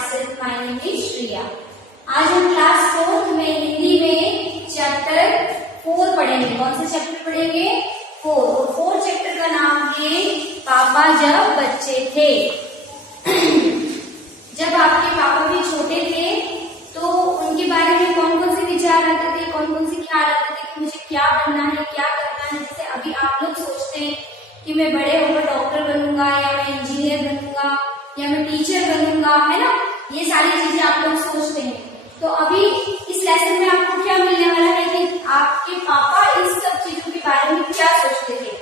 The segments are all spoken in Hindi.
myself, my name is Shriya. आज हम क्लास 4 में हिंदी में चैप्टर 4 पढ़ेंगे। कौन सा चैप्टर पढ़ेंगे? 4 चैप्टर का नाम है पापा जब बच्चे थे। जब आपके पापा भी छोटे थे तो उनके बारे में कौन कौन से विचार आते थे, कौन कौन से ख्याल आते थे कि मुझे क्या बनना है, क्या करना है। जैसे अभी आप लोग सोचते हैं कि मैं बड़े होकर डॉक्टर बनूंगा या मैं इंजीनियर बनूंगा या मैं टीचर बनूंगा, है ना। ये सारी चीजें आप लोग सोचते हैं। तो अभी इस लेसन में आपको क्या मिलने वाला है कि आपके पापा इस सब चीजों के बारे में क्या सोचते थे,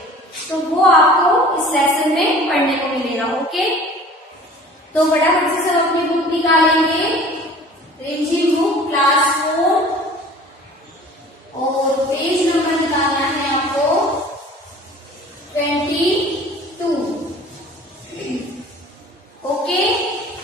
तो वो आपको इस लेसन में पढ़ने को मिलेगा। ओके, तो फटाफट से सब अपनी बुक निकालेंगे, रिंची बुक क्लास 4, और पेज नंबर निकालना है आपको 22। ओके,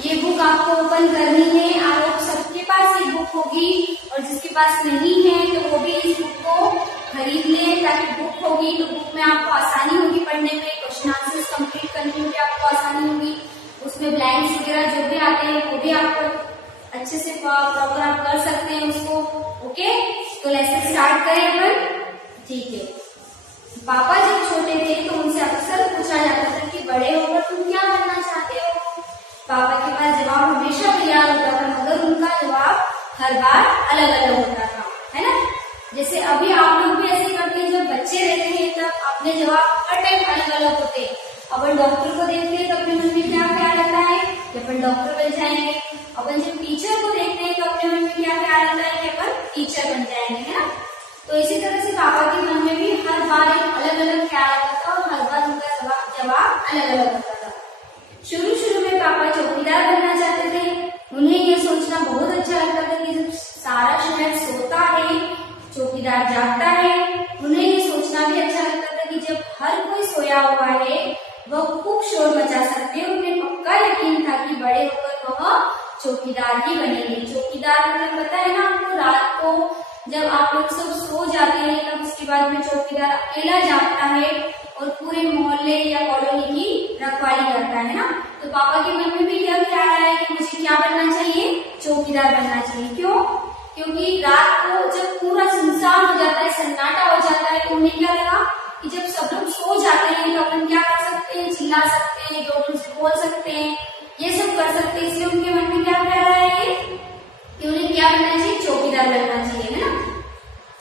ये बुक आपको ओपन करनी है। आप सबके पास ये बुक होगी और जिसके पास नहीं है तो वो भी इस बुक को खरीद ले, ताकि बुक होगी तो बुक में आपको आसानी होगी पढ़ने में, क्वेश्चन आंसर्स कंप्लीट करने में भी आपको आसानी होगी। उसमें ब्लैंक्स वगैरह जो भी आते हैं वो भी आपको अच्छे से प्रॉपर आप कर सकते हैं उसको। ओके, तो लेसन स्टार्ट करें अपन। ठीक है, पापा जब छोटे थे तो उनसे अक्सर पूछा जाता था कि बड़े होकर तुम क्या बनना चाहते हो। पापा के पास जवाब हमेशा तैयार होता था, मगर उनका जवाब हर बार अलग अलग होता था, है ना। जैसे अभी आप लोग भी ऐसे करते हैं, जब बच्चे रहते हैं तब अपने जवाब हर टाइम अलग अलग होते हैं। अपन डॉक्टर को देखते हैं तो अपने मन में क्या ख्याल आता है कि अपन डॉक्टर बन जाएंगे। अपन जब टीचर को देखते हैं तो अपने मन में क्या ख्याल आता है कि अपन टीचर बन जाएंगे, है ना। तो इसी तरह से पापा के मन में भी हर बार एक अलग अलग ख्याल आता था और हर बार उनका जवाब अलग अलग होता था। शुरू में पापा चौकीदार बनना चाहते थे। उन्हें ये सोचना बहुत अच्छा लगता था कि जब सारा शहर सोता है, चौकीदार जागता है। उन्हें ये सोचना भी अच्छा लगता था कि जब हर कोई सोया हुआ है वह खूब शोर मचा सकते हैं। उन्हें पक्का यकीन था कि बड़े होकर वह चौकीदार ही बनेंगे। चौकीदार मतलब पता है ना आपको, रात को जब आप लोग सब सो जाते हैं तब उसके बाद में चौकीदार अकेला जागता है और पूरे मोहल्ले या कॉलोनी की रखवाली करता है ना। तो पापा के मन में भी यह ख्याल आया कि मुझे क्या बनना चाहिए, चौकीदार बनना चाहिए। क्यों? क्योंकि रात को जब पूरा सुनसान हो जाता है, सन्नाटा हो जाता है, तो उन्हें क्या लगा कि जब सब लोग सो जाते हैं तो अपन क्या कर सकते हैं, चिल्ला सकते हैं, जोर से बोल सकते हैं, ये सब कर सकते हैं। इसलिए उनके मन में क्या ख्याल आया कि उन्हें क्या बनना चाहिए, चौकीदार बनना चाहिए, है ना।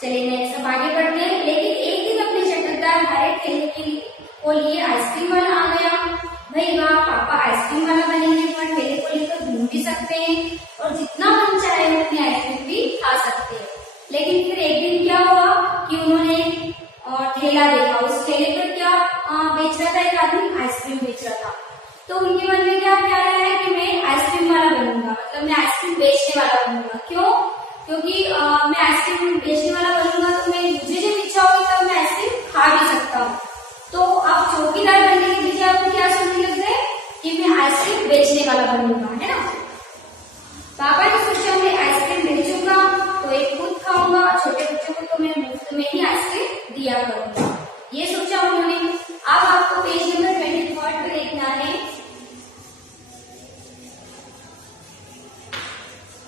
चलिए नेक्स्ट अब आगे बढ़ते हैं। लेकिन एक दिन अपने चटकदार हरे ठेले को लिए आइसक्रीम वाला आ गया। भाई वाह, पापा आइसक्रीम वाला बनेंगे, पर ठेले को लेकर घूम भी सकते हैं और जितना मन चाहे उतनी आइसक्रीम भी खा सकते हैं। लेकिन फिर एक दिन क्या हुआ कि उन्होंने ठेला देखा। उस ठेले पर क्या बेच रहा था, एक आदमी आइसक्रीम बेच रहा था। तो उनके मन में क्या ख्याल आया कि मैं आइसक्रीम वाला बनूंगा, मतलब मैं आइसक्रीम बेचने वाला बनूंगा। क्यों? क्योंकि मैं आइसक्रीम बेचने वाला बनूंगा तो मैं मुझे जब इच्छा होगी तब मैं आइसक्रीम खा भी सकता हूँ। तो अब चौकीदार बनने के लिए आपको क्या सोचने लग गए कि मैं आइसक्रीम बेचने वाला बनूंगा, है ना। पापा ने सोचा मैं आइसक्रीम बेचूंगा तो एक खुद खाऊंगा, छोटे बच्चों को तो मैं मुफ्त में ही आइसक्रीम दिया करूंगा, ये सोचा उन्होंने। अब आपको पेज नंबर 24 पर देखना है।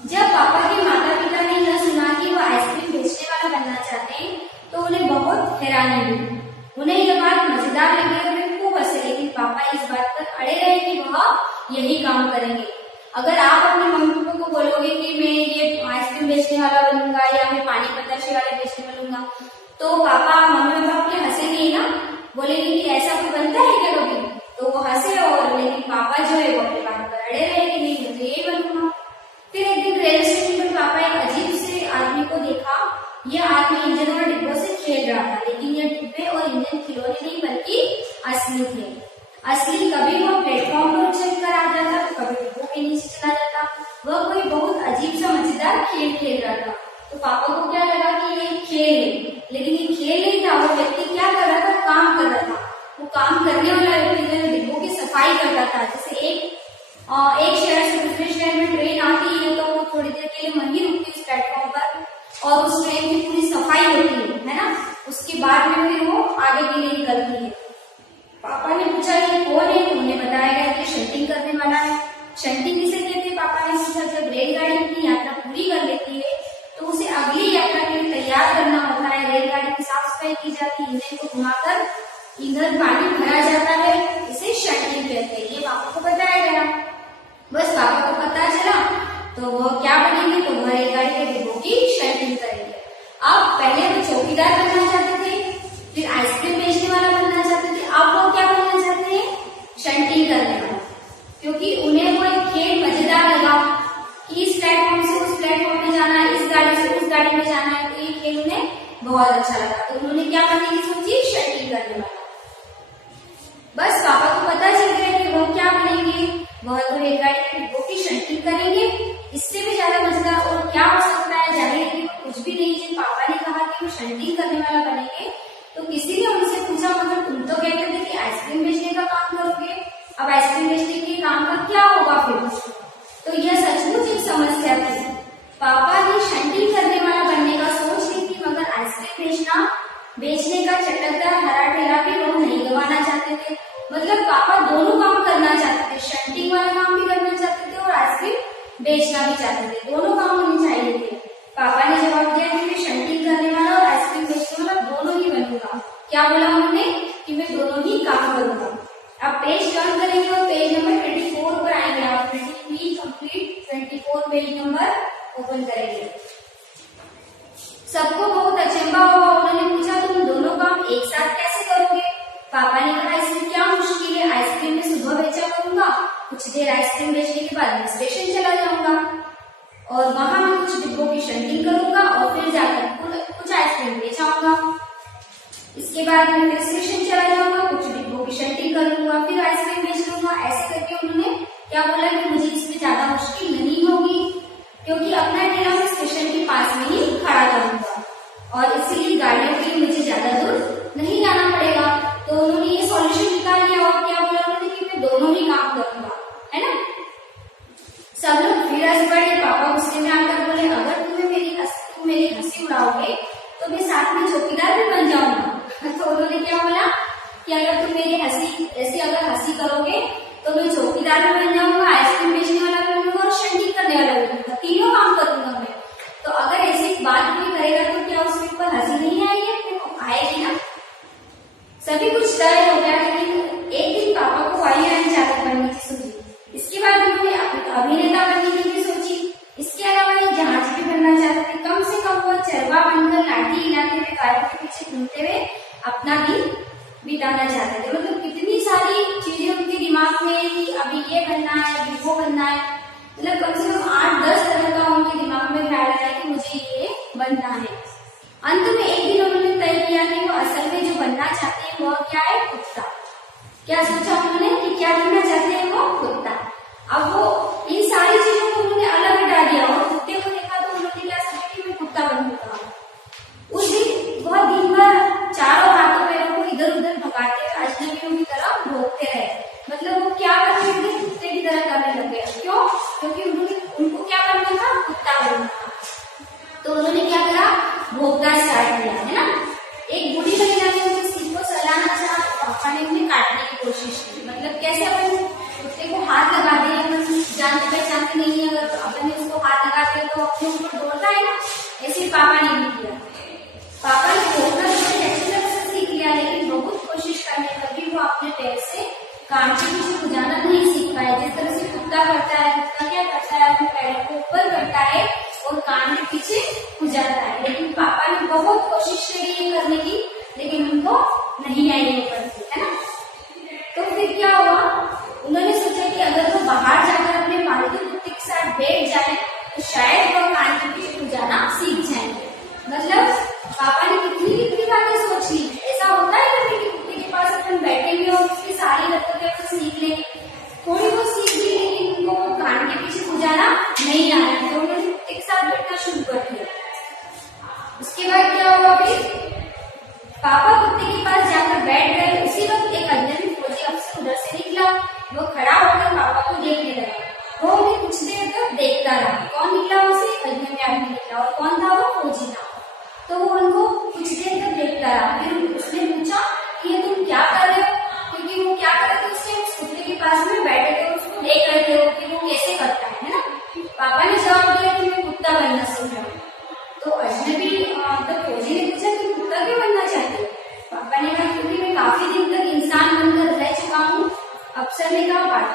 जब पापा के माता पिता ने यह सुना कि वो आइसक्रीम बेचने वाला बनना चाहते हैं तो उन्हें बहुत हैरानी हुई। उन्हें यह बात मजेदार लगी और वे खूब हंसे। लेकिन पापा इस बात पर अड़े रहे कि वह यही काम करेंगे। अगर आप अपने मम्मी पापा को बोलोगे कि मैं ये आइसक्रीम बेचने वाला बनूंगा या मैं पानी बताशे वाले बेचने वालूंगा, तो पापा मम्मी पापा आपके हंसेंगे ना, बोलेंगे कि ऐसा कोई बनता है क्या कभी। तो वो हंसे, और लेकिन पापा जो है वो अपने बात पर अड़े रहे कि नहीं मुझे यही बनूंगा। फिर एक दिन रेलवे स्टेशन पर पापा एक अजीब से आदमी को देखा। यह आदमी इंजन और डिब्बों से खेल रहा था, लेकिन यह डिब्बे और इंजन खिलौने नहीं बल्कि असली थे। असली कभी वह प्लेटफॉर्म पर उछल कर आ जाता तो कभी डिब्बों के नीचे चला जाता। वह कोई बहुत अजीब सा मजेदार खेल खेल रहा था। तो पापा को क्या लगा कि ये खेल है, लेकिन ये खेल नहीं था। वो व्यक्ति क्या कर रहा था, काम कर रहा था। वो काम करने वाला व्यक्ति जो डिब्बों की सफाई करता था। जैसे एक शहर से दूसरे शहर में ट्रेन आती है तो वो थोड़ी देर के लिए वहीं रुकती है उस प्लेटफॉर्म पर और उस ट्रेन की पूरी सफाई होती है ना। उसके बाद में फिर वो आगे के लिए निकलती है। पापा ने पूछा कि कौन है, उन्हें बताया गया कि शंटिंग करने वाला है। शंटिंग किसे कहते हैं पापा ने अनुसार जब रेलगाड़ी अपनी यात्रा पूरी कर लेती है तो उसे अगली यात्रा के लिए तैयार करना होता है। रेलगाड़ी की साफ सफाई की जाती है, इंजन को घुमाकर ईंधन पानी भरा जाता है, इसे शंटिंग कहते हैं। ये पापा को बताया गया। बस पापा को पता चला तो वो क्या बनेंगे, तो वो रेलगाड़ी के डिब्बों की शंटिंग करेंगे। अब पहले वो चौकीदार बनना चाहते थे, फिर आइसक्रीम बेचने वाला बनना चाहते थे, अब वो क्या बनना चाहते हैं, शंटिंग करने वाला। क्योंकि उन्हें वो एक खेल मजेदार लगा कि इस प्लेटफॉर्म से उस प्लेटफॉर्म में जाना है, इस गाड़ी से उस गाड़ी में जाना है, तो ये खेल उन्हें बहुत अच्छा लगा। तो उन्होंने क्या करने की सोची, शंटिंग करने वाला। बस पापा को पता चल गया कि वो क्या बनेंगे, वह तो रेलगाड़ी के डिब्बों की शंटिंग करेंगे। इससे भी ज्यादा मजेदार और क्या हो सकता है, जाहिर है कुछ भी नहीं। जब पापा ने कहा कि वो शंटिंग करने वाला बनेंगे तो किसी ने उनसे पूछा, मगर तुम तो कहते थे कि आइसक्रीम बेचने का काम करोगे, अब आइसक्रीम बेचने के काम का क्या होगा फिर। तो यह सचमुच एक समस्या थी। पापा ने शंटिंग करने वाला बनने का सोच ली थी, मगर आइसक्रीम बेचने का चटकदार हरा ठेला भी वो नहीं गंवाना चाहते थे। मतलब पापा दोनों काम करना चाहते थे, शंटिंग वाला काम भी करना चाहते थे और आइसक्रीम बेचना भी चाहते थे, दोनों काम होने चाहिए थे। पापा ने जवाब दिया कि मैं शंटिंग करने वाला और आइसक्रीम बेचने वाला दोनों ही बनूंगा। क्या बोला उन्होंने, कि मैं दोनों ही काम करूंगा। अब पेज टर्न करेंगे और पेज नंबर 24 पर आएंगे। आप 23 कंप्लीट 24 पेज नंबर ओपन करेंगे। सबको बहुत अचंभा हुआ। उन्होंने पूछा, तुम दोनों काम एक साथ कैसे करोगे। पापा ने कहा, इसमें क्या मुश्किल है, आइसक्रीम में सुबह बेचा करूंगा, कुछ देर आइसक्रीम बेचने के बाद मैं स्टेशन चला जाऊंगा और वहां मैं कुछ डिब्बों की शंटिंग करूंगा और फिर जाकर कुछ आइसक्रीम बेच आऊंगा। इसके बाद मैं फिर स्टेशन चला जाऊंगा, कुछ डिब्बों की शंटिंग करूंगा, फिर आइसक्रीम बेच लूंगा। ऐसे करके उन्होंने क्या बोला कि मुझे इसमें ज्यादा मुश्किल नहीं होगी, क्योंकि अपना ठेला मैं स्टेशन के पास में ही खड़ा करूंगा और इसीलिए गाड़ियों के लिए मुझे ज्यादा दूर नहीं जाना पड़ेगा। तो उन्होंने ये सॉल्यूशन निकाल लिया और क्या बोला उन्होंने कि मैं दोनों ही काम करूंगा, है ना। सब लोग फिर हंस पड़े। पापा गुस्से में आकर बोले, अगर तुम मेरी हंसी उड़ाओगे तो मैं साथ में चौकीदार भी बन जाऊंगा। तो उन्होंने क्या बोला कि अगर तुम मेरी अगर हंसी करोगे तो मैं चौकीदार भी बन जाऊंगा, आइसक्रीम बेचने वाला भी बनूंगा और शंटिंग करने वाला भी बनूंगा, तीनों काम करूंगा मैं। तो अगर ऐसी बात कोई करेगा तो क्या उसके ऊपर हंसी नहीं आएगी, आएगी ना। सभी कुछ तय हो गया, लेकिन एक दिन पापा को वायुयान चालक बनने की सोची। इसके बाद उन्होंने अभिनेता बनने की भी सोची। इसके अलावा एक जहाज भी बनना चाहते थे। कम से कम वो चरवा बनकर लाठी हिलाते हुए गाड़ी के पीछे घूमते हुए अपना दिन बिताना चाहते थे। मतलब कितनी सारी चीजें उनके दिमाग में कि अभी ये बनना है, अभी वो बनना है। मतलब कम से कम 8-10 तरह का उनके दिमाग में ख्याल आया कि मुझे ये बनना है। अंत में एक दिन उन्होंने तय किया कि वो असल में जो बनना चाहते हैं वो क्या है, कुत्ता। क्या सोचा उन्होंने कि क्या बनना चाहते हैं, वो कुत्ता। अब वो इन सारी चीजों को उन्होंने अलग हटा दिया और कुत्ते को देखा तो उन्होंने क्या सोचा कि मैं कुत्ता बनूंगा। उस दिन वह दिन भर चारों हाथों पैरों को इधर उधर भगाते हुए अजनबियों की तरह भोगते रहे। मतलब वो क्या करने लगे, कुत्ते की तरह करने लगे। क्यों, क्योंकि उनको क्या करना था, कुत्ता बनना था। तो उन्होंने क्या करा, भोगना स्टार्ट किया, है ना। एक बूढ़ी महिला ने उनके सिर को सहलाना चाहा तो पापा ने उन्हें काटने की कोशिश की। मतलब कैसे, अपन कुत्ते को हाथ लगा दे, अपन जानते पहचानते नहीं है, अगर अपन ने उसको हाथ लगा दिया तो अपने ऊपर दौड़ता है ना, ऐसे पापा ने भी किया। पापा ने भोगना अच्छी तरह से सीख लिया, लेकिन बहुत कोशिश करने पर भी वो अपने पैर से कान के पीछे गुजारना नहीं सीख पाए। जिस तरह से कुत्ता करता है, कुत्ता क्या करता है, अपने पैरों को ऊपर करता है और कान के पीछे गुजारता है। लेकिन पापा ने बहुत कोशिश करी ये करने की, लेकिन उनको नहीं आई ये करती, है ना। तो फिर क्या हुआ, उन्होंने सोचा कि अगर वो बाहर जाकर अपने पालतू कुत्ते के साथ बैठ जाए तो शायद वो कान के पीछे गुजारना सीख जाएंगे। मतलब पापा ने कितनी बातें सोच ली। ऐसा होता है कभी कि कुत्ते के पास अपन बैठे हुए और उसकी सारी हरकतें अपन सीख लेंगे, थोड़ी बहुत सीख ली, लेकिन उनको कान के पीछे गुजारना नहीं आना। तो उन्होंने कुत्ते के साथ बैठना शुरू कर दिया। उसके बाद क्या हुआ, फिर पापा कुत्ते के पास जाकर बैठ गए। उसी वक्त एक अजनबी फौजी अफसर उधर से निकला। वो खड़ा होकर पापा को देखने लगा। वो उन्हें कुछ देर तक देखता रहा। कौन निकला, उसे अजनबी आदमी निकला। और कौन था, वो फौजी था। तो वो उनको कुछ देर तक देखता रहा। फिर उसने पूछा कि ये तुम क्या कर रहे हो, क्योंकि वो क्या कर रहे थे, उसके कुत्ते के पास में बैठे थे, उसको देख रहे थे कि वो कैसे करता है ना। पापा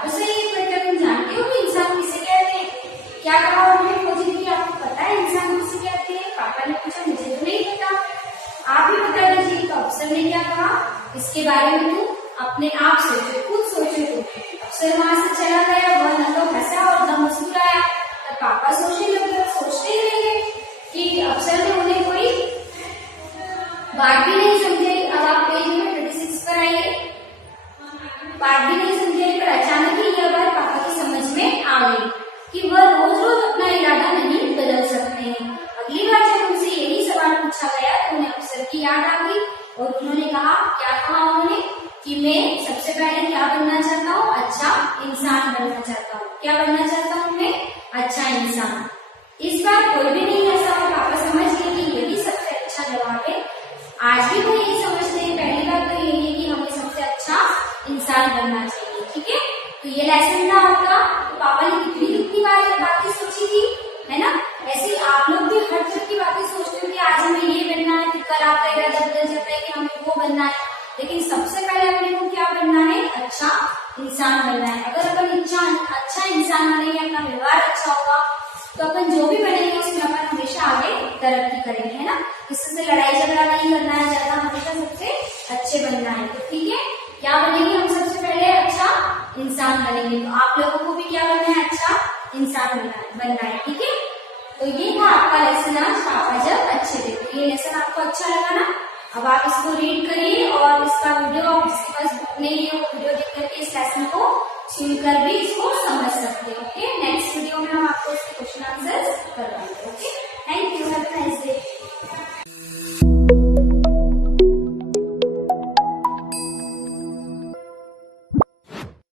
तो सही है बेटा, तुम जानते हो कि इंसान किसे कहते हैं? क्या कहा उन्होंने? खोजी थी, आपको पता है इंसान किसे कहते हैं? पापा ने पूछा, मुझे तो नहीं पता, आप ही बता दीजिए। तो अफसर ने क्या कहा, इसके बारे में तुम अपने आप सोचो, खुद सोचो। तो अफसर वहां से चला गया, वह न तो हंसा और न मुस्कुराया। तब पापा सोचने लगे, सोचते ही रह गए कि अफसर ने उन्हें कोई बात भी नहीं समझाई। अब आप पेज नंबर 36 पर आइए। बात भी नहीं समझाई, पर अचानक ही यह बात पापा की समझ में आ गई कि वह रोज रोज अपना इरादा नहीं बदल सकते हैं। अगली बार जब उनसे यही सवाल पूछा गया तो उन्हें अफसर की याद आ गई और उन्होंने कहा, क्या कहा उन्होंने कि मैं सबसे पहले क्या बनना चाहता हूँ? अच्छा इंसान बनना चाहता हूँ। क्या बनना चाहता हूँ मैं? अच्छा इंसान। इस बार कोई भी नहीं हंसा और पापा समझ गए कि यही सबसे अच्छा जवाब है। आज भी वो यही समझते हैं। पहली बात तो यही है कि हमें सबसे अच्छा इंसान बनना चाहिए। ठीक है, तो ये लेसन था आपका। तो पापा ने कितनी बातें सोची थी, है ना? ऐसे आप लोग भी हर तरह की बातें सोचते हो कि आज हमें ये बनना है, फिर कल आपका इरादा बदल जाता है कि हमें वो बनना है। लेकिन सबसे पहले अपने को क्या बनना है? अच्छा इंसान बनना है। अगर अपन अच्छा इंसान बनेंगे, अपना व्यवहार अच्छा होगा, तो अपन जो भी बनेंगे उसमें अपन हमेशा आगे तरक्की करेंगे, है ना? किसी से लड़ाई झगड़ा नहीं करना है ज्यादा, हमेशा सबसे अच्छे बनना है। तो ठीक है, क्या बनेंगे हम? सबसे पहले अच्छा इंसान बनेंगे। तो आप लोगों को भी क्या बनना है? अच्छा इंसान बनना है। ठीक है, तो ये था आपका लेसन आज, पापा जब अच्छे थे। तो ये लेसन आपको अच्छा लगा ना? अब आप इसको रीड करिए और इसका वीडियो, आप जिसके पास बुक नहीं है वो वीडियो देख करके इस लेसन को सुनकर भी इसको समझ सकते हैं। ओके, नेक्स्ट वीडियो में हम आपको इसके क्वेश्चन आंसर्स करवाएंगे। Okay, thank you, have a nice day.